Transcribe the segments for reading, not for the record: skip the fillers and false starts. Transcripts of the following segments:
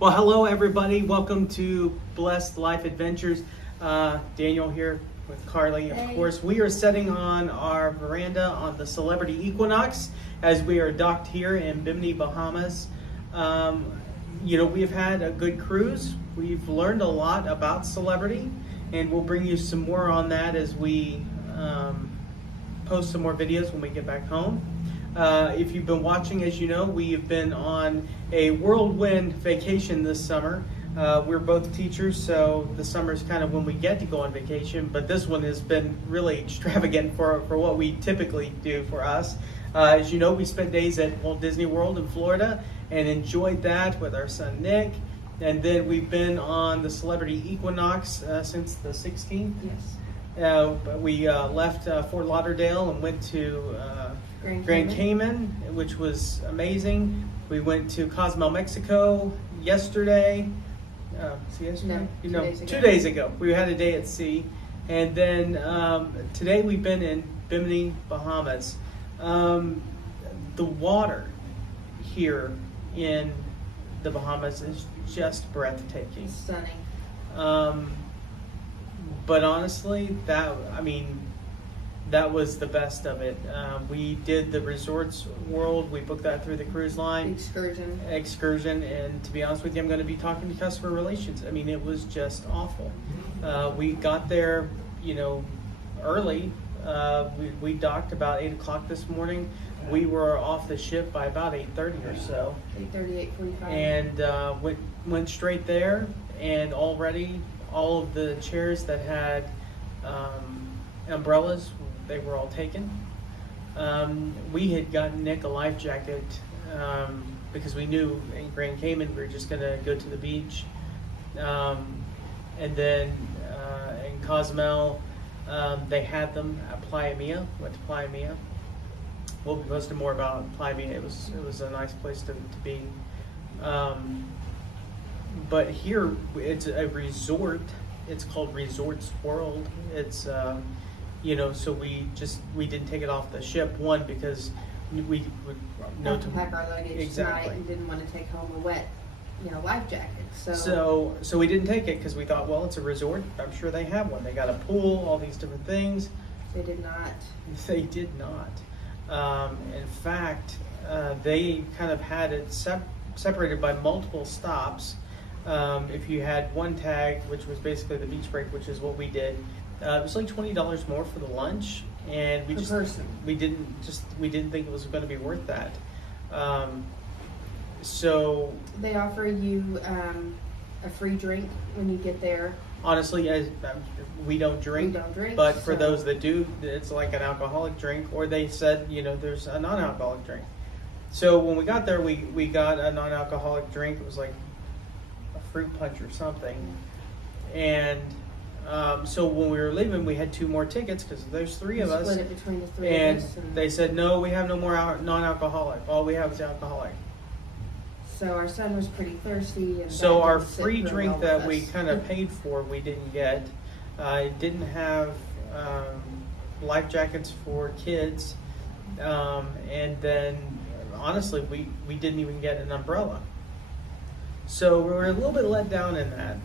Well, hello everybody. Welcome to Blessed Life Adventures. Daniel here with Carly. Of course, we are sitting on our veranda on the Celebrity Equinox as we are docked here in Bimini, Bahamas. We've had a good cruise. We've learned a lot about Celebrity, and we'll bring you some more on that as we post some more videos when we get back home. If you've been watching, as you know, we have been on a whirlwind vacation this summer. We're both teachers, so the summer is kind of when we get to go on vacation, but this one has been really extravagant for what we typically do for us. As you know, we spent days at Walt Disney World in Florida and enjoyed that with our son Nick. And then we've been on the Celebrity Equinox since the 16th. Yes. We left Fort Lauderdale and went to Grand Cayman, which was amazing. We went to Cozumel, Mexico yesterday. No, 2 days ago. We had a day at sea. And then today we've been in Bimini, Bahamas. The water here in the Bahamas is just breathtaking. It's stunning. But honestly, that was the best of it. We did the Resorts World. We booked that through the cruise line. Excursion. And to be honest with you, I'm going to be talking to customer relations. I mean, it was just awful. We got there, early. We docked about 8 o'clock this morning. We were off the ship by about 8:30 or so. 8:30, 8:45. And went straight there. And already all of the chairs that had umbrellas, they were all taken. We had gotten Nick a life jacket because we knew in Grand Cayman we were just going to go to the beach. And then in Cozumel, they had them at Playa Mia. Went to Playa Mia. We'll be posting more about Playa Mia. It was a nice place to be. But here it's a resort. It's called Resorts World. It's so we didn't take it off the ship. One, because we would have to pack our luggage exactly tonight and didn't want to take home a wet, life jacket. So we didn't take it because we thought, well, it's a resort. I'm sure they have one. They got a pool, all these different things. They did not. They did not. In fact, they kind of had it separated by multiple stops. If you had one tag, which was basically the beach break, which is what we did, it was like $20 more for the lunch, and we didn't think it was going to be worth that. So they offer you a free drink when you get there. Honestly, we don't drink. But for those that do, it's like an alcoholic drink, or they said, there's a non-alcoholic drink. So when we got there, we got a non-alcoholic drink. It was like a fruit punch or something. And so when we were leaving, we had 2 more tickets because there's 3 of us. Split it between the 3 of us. And they said, no, we have no more non-alcoholic. All we have is alcoholic. So our son was pretty thirsty. And so our free drink that we kind of paid for, we didn't get. It didn't have life jackets for kids. And then, honestly, we didn't even get an umbrella. So we were a little bit let down in that.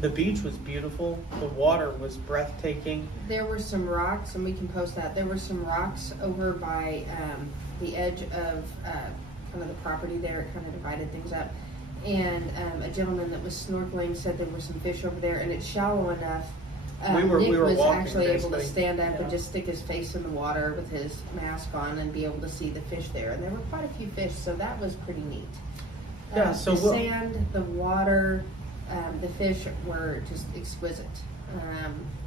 The beach was beautiful. The water was breathtaking. There were some rocks, and we can post that. There were some rocks over by the edge of kind of the property there. It kind of divided things up. And a gentleman that was snorkeling said there were some fish over there, and it's shallow enough. We were was walking, actually able to basically stand up and just stick his face in the water with his mask on and be able to see the fish there. And there were quite a few fish, so that was pretty neat. Yeah, so the sand, the water, the fish were just exquisite.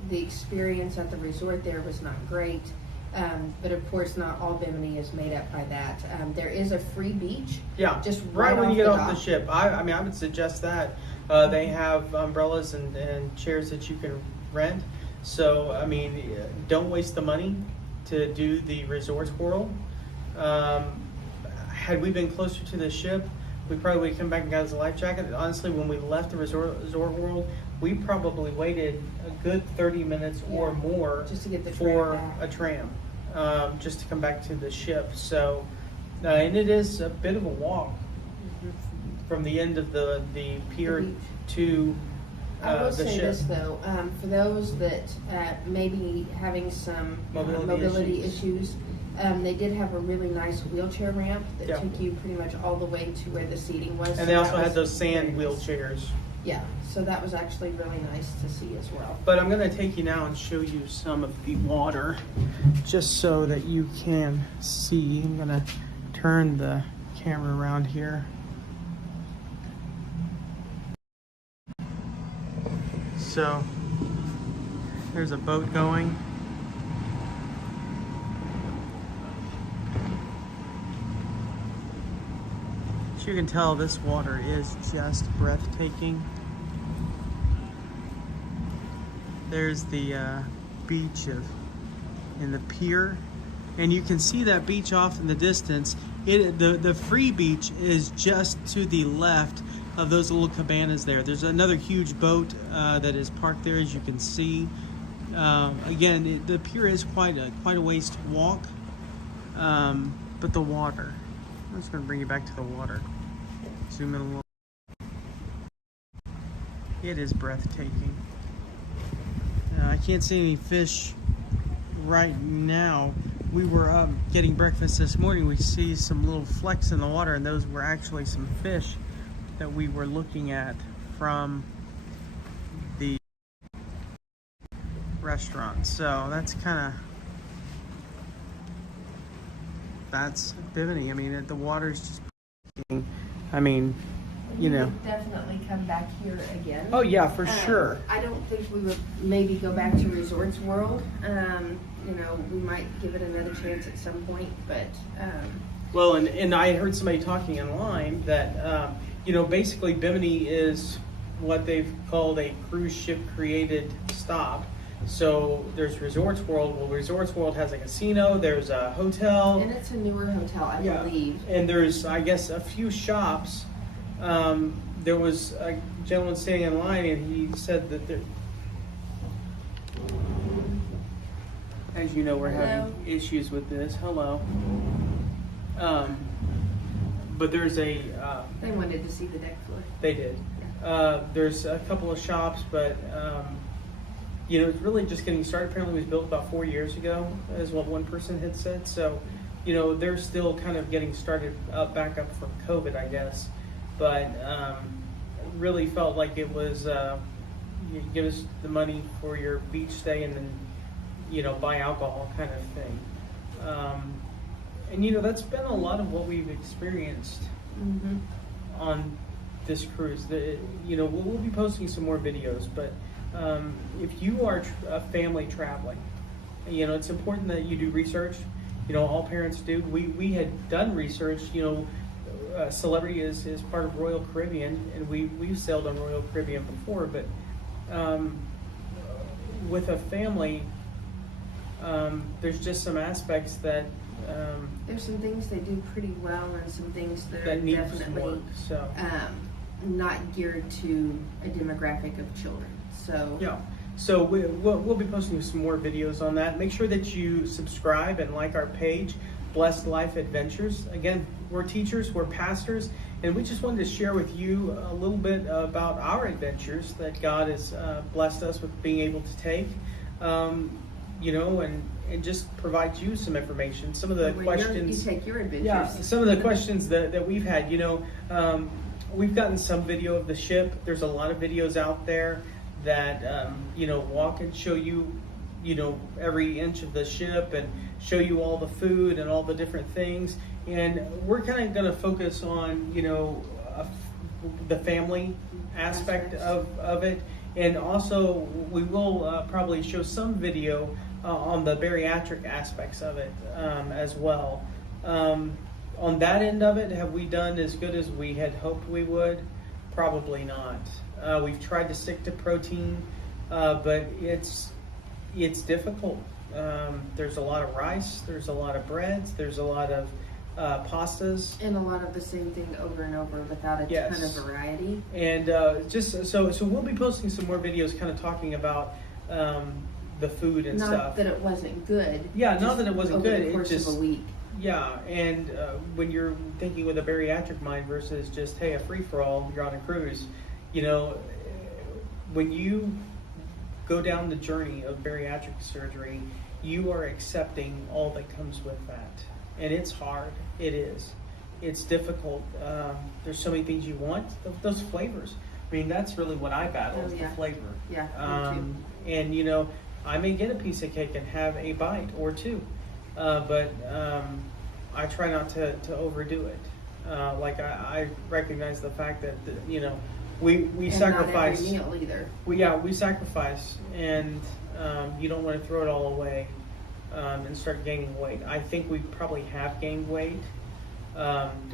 The experience at the resort there was not great, but of course not all Bimini is made up by that. There is a free beach. Yeah, just right when you get off the dock. ship. I would suggest that. They have umbrellas and chairs that you can rent. So, don't waste the money to do the Resorts World. Had we been closer to the ship, we probably would come back and got us a life jacket. Honestly, when we left the Resort World, we probably waited a good 30 minutes or more just to get the for tram a tram, just to come back to the ship. So, and it is a bit of a walk from the end of the pier beach. to I will the say ship. this though, for those that may be having some Mobility issues, they did have a really nice wheelchair ramp that Yeah. took you pretty much all the way to where the seating was. And so they also that had was those sand very nice. wheelchairs. Yeah, so that was actually really nice to see as well. But I'm going to take you now and show you some of the water, just so that you can see. I'm going to turn the camera around here. So there's a boat going. As you can tell, this water is just breathtaking. There's the beach in the pier, and you can see that beach off in the distance. The free beach is just to the left of those little cabanas there. There's another huge boat that is parked there, as you can see. Again, the pier is quite a ways to walk, but the water. I'm just going to bring you back to the water. Zoom in a little. It is breathtaking. I can't see any fish right now. We were getting breakfast this morning. We see some little flecks in the water, and those were actually some fish that we were looking at from the restaurant. So that's Bimini. I mean, the water's just, I mean, you know. would definitely come back here again. Oh yeah, for sure. I don't think we would maybe go back to Resorts World. We might give it another chance at some point, but Well, and I heard somebody talking online that, basically Bimini is what they've called a cruise ship created stop. So there's Resorts World. Well, Resorts World has a casino, there's a hotel. and it's a newer hotel, I believe. And there's, I guess, a few shops. There was a gentleman standing in line, and he said that there, as you know, we're having issues with this. Hello. But there's a. They wanted to see the deck floor. They did. There's a couple of shops, but it's really just getting started. Apparently, it was built about 4 years ago, is what one person had said. So, they're still kind of getting started back up from COVID, I guess. But really felt like it was you give us the money for your beach stay and then buy alcohol kind of thing. And that's been a lot of what we've experienced on this cruise. We'll be posting some more videos, but if you are a family traveling, it's important that you do research. All parents do. We had done research. Celebrity is part of Royal Caribbean, and we've sailed on Royal Caribbean before, but with a family, there's just some aspects that There's some things they do pretty well, and some things that are need some definitely work. So not geared to a demographic of children. So yeah. So we'll be posting some more videos on that. Make sure that you subscribe and like our page, Blessed Life Adventures. Again, we're teachers, we're pastors, and we just wanted to share with you a little bit about our adventures that God has blessed us with being able to take, and just provide you some information. Some of the questions. You take your adventures. Yeah, some of the questions that we've had. We've gotten some video of the ship. There's a lot of videos out there that walk and show you every inch of the ship and show you all the food and all the different things. And we're kind of going to focus on the family aspect of it, and also we will probably show some video on the bariatric aspects of it as well. On that end of it, have we done as good as we had hoped we would? Probably not. We've tried to stick to protein, but it's difficult. There's a lot of rice, there's a lot of breads, there's a lot of pastas. And a lot of the same thing over and over without a ton of variety. And just so we'll be posting some more videos kind of talking about the food and stuff. Not that it wasn't good. Yeah, not that it wasn't over good. the course It just, of a week. Yeah, and when you're thinking with a bariatric mind versus just, hey, a free-for-all, you're on a cruise, you know, when you go down the journey of bariatric surgery, you are accepting all that comes with that. And it's hard. It is. It's difficult. There's so many things you want. Those flavors. I mean, that's really what I battle, is the flavor. Yeah, me too. And, you know, I may get a piece of cake and have a bite or two. But I try not to overdo it. Like I recognize the fact that you know we And sacrifice. not every meal either. We sacrifice, and you don't want to throw it all away and start gaining weight. I think we probably have gained weight.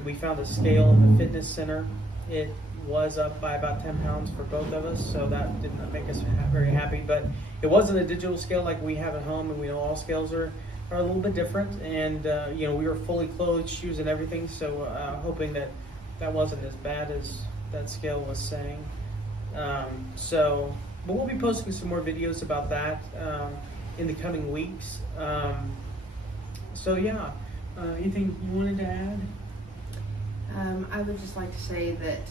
We found a scale in the fitness center. It was up by about 10 pounds for both of us, so that did not make us very happy. But it wasn't a digital scale like we have at home, and we know all scales are a little bit different. And you know, we were fully clothed, shoes and everything, so hoping that wasn't as bad as that scale was saying. But we'll be posting some more videos about that in the coming weeks. Yeah, anything you wanted to add? I would just like to say that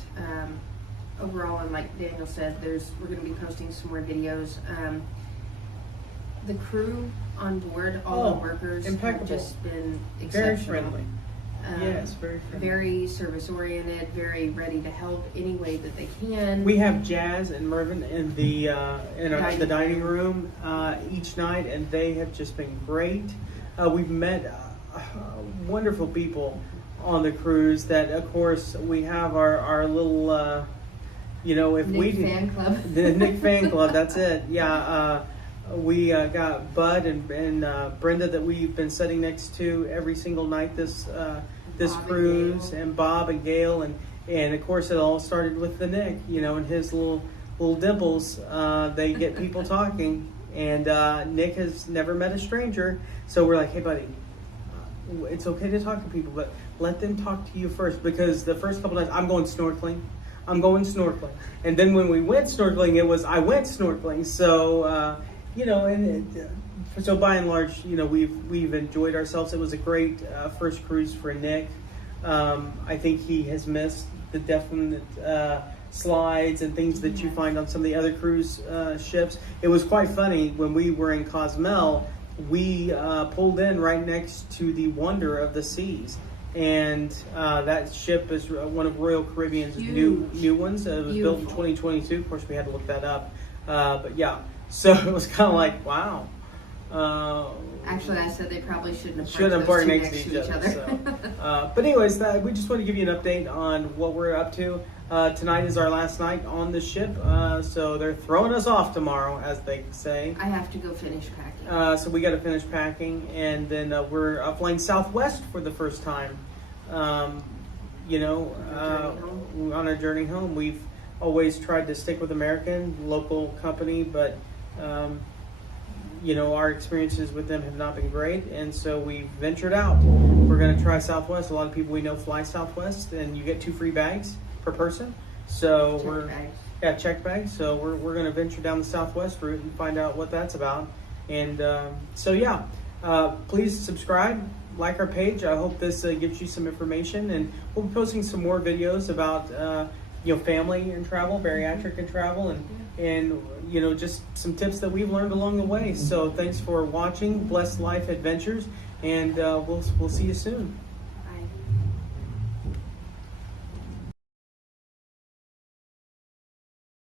overall, and like Daniel said, we're going to be posting some more videos. The crew on board, all the workers, impeccable. have just been Very exceptional. friendly. Yes, very friendly. Very service oriented, very ready to help any way that they can. We have Jazz and Mervin in the the dining room each night, and they have just been great. We've met wonderful people on the cruise. That, of course, we have our little, you know, if Nick fan club. The Nick fan club. That's it. Yeah. We got Bud and Brenda that we've been sitting next to every single night this Bob cruise, and Bob and Gail, and of course it all started with the Nick, you know, and his little dimples. They get people talking, and Nick has never met a stranger, so we're like, hey buddy, it's okay to talk to people, but let them talk to you first, because the first couple nights I'm going snorkeling, and then when we went snorkeling, I went snorkeling, so. You know, so by and large, you know, we've enjoyed ourselves. It was a great first cruise for Nick. I think he has missed the definite slides and things that you find on some of the other cruise ships. It was quite funny when we were in Cozumel. We pulled in right next to the Wonder of the Seas, and that ship is one of Royal Caribbean's new ones. It was built in 2022. Of course, we had to look that up, but yeah. So it was kind of like, wow. Actually, I said they probably shouldn't have parked parked next to to each other. So. But anyways, we just want to give you an update on what we're up to. Tonight is our last night on the ship, so they're throwing us off tomorrow, as they say. I have to go finish packing. So we got to finish packing, and then we're flying Southwest for the first time. You know, on our journey home, we've always tried to stick with American, local company, but you know, our experiences with them have not been great, and so we ventured out. We're going to try Southwest. A lot of people we know fly Southwest, and you get 2 free bags per person. So check bags. So we're going to venture down the Southwest route and find out what that's about. And please subscribe, like our page. I hope this gives you some information, and we'll be posting some more videos about you know, family and travel, bariatric and travel, and you know, just some tips that we've learned along the way. So thanks for watching Blessed Life Adventures, and we'll see you soon.